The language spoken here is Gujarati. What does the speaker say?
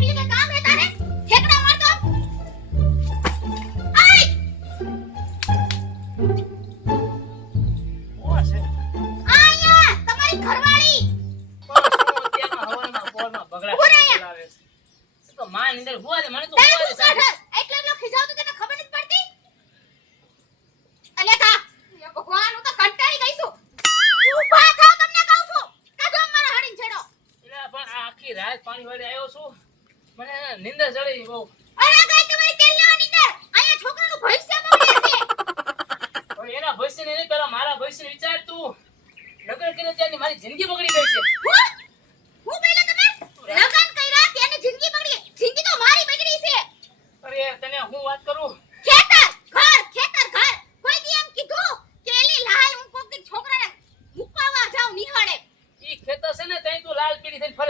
બીજું કઈ કામ હે તારે ઠેકડા મારતો આય કોણ છે? આયા તમારી ઘરવાળી તો માં અંદર હુવા દે મને તો તે હુવા શું દે સાહેબ. કાઢસ એટલો ખીજાવ તો તને ખબર નથી પડતી અલે કા એ ભગવાન હું તો કંટાળી ગઈ છું ઊભા થાવ તમને કહું છું કાઢો મારા હણીન છેડો એટલે પણ આ આખી રાત પાણી વાળી આવ્યો છું મને નિંદર ચડી બહુ અરે ગઈ તમારી તેલ લેવાની અંદર આયા છોકરાનું ભવિષ્ય બગડે છે પણ એના ભવિષ્યને નહીં પેલા મારા ભવિષ્યને વિચાર તું લગ્ન કર્યો ત્યારની મારી જિંદગી બગડી ગઈ છે હું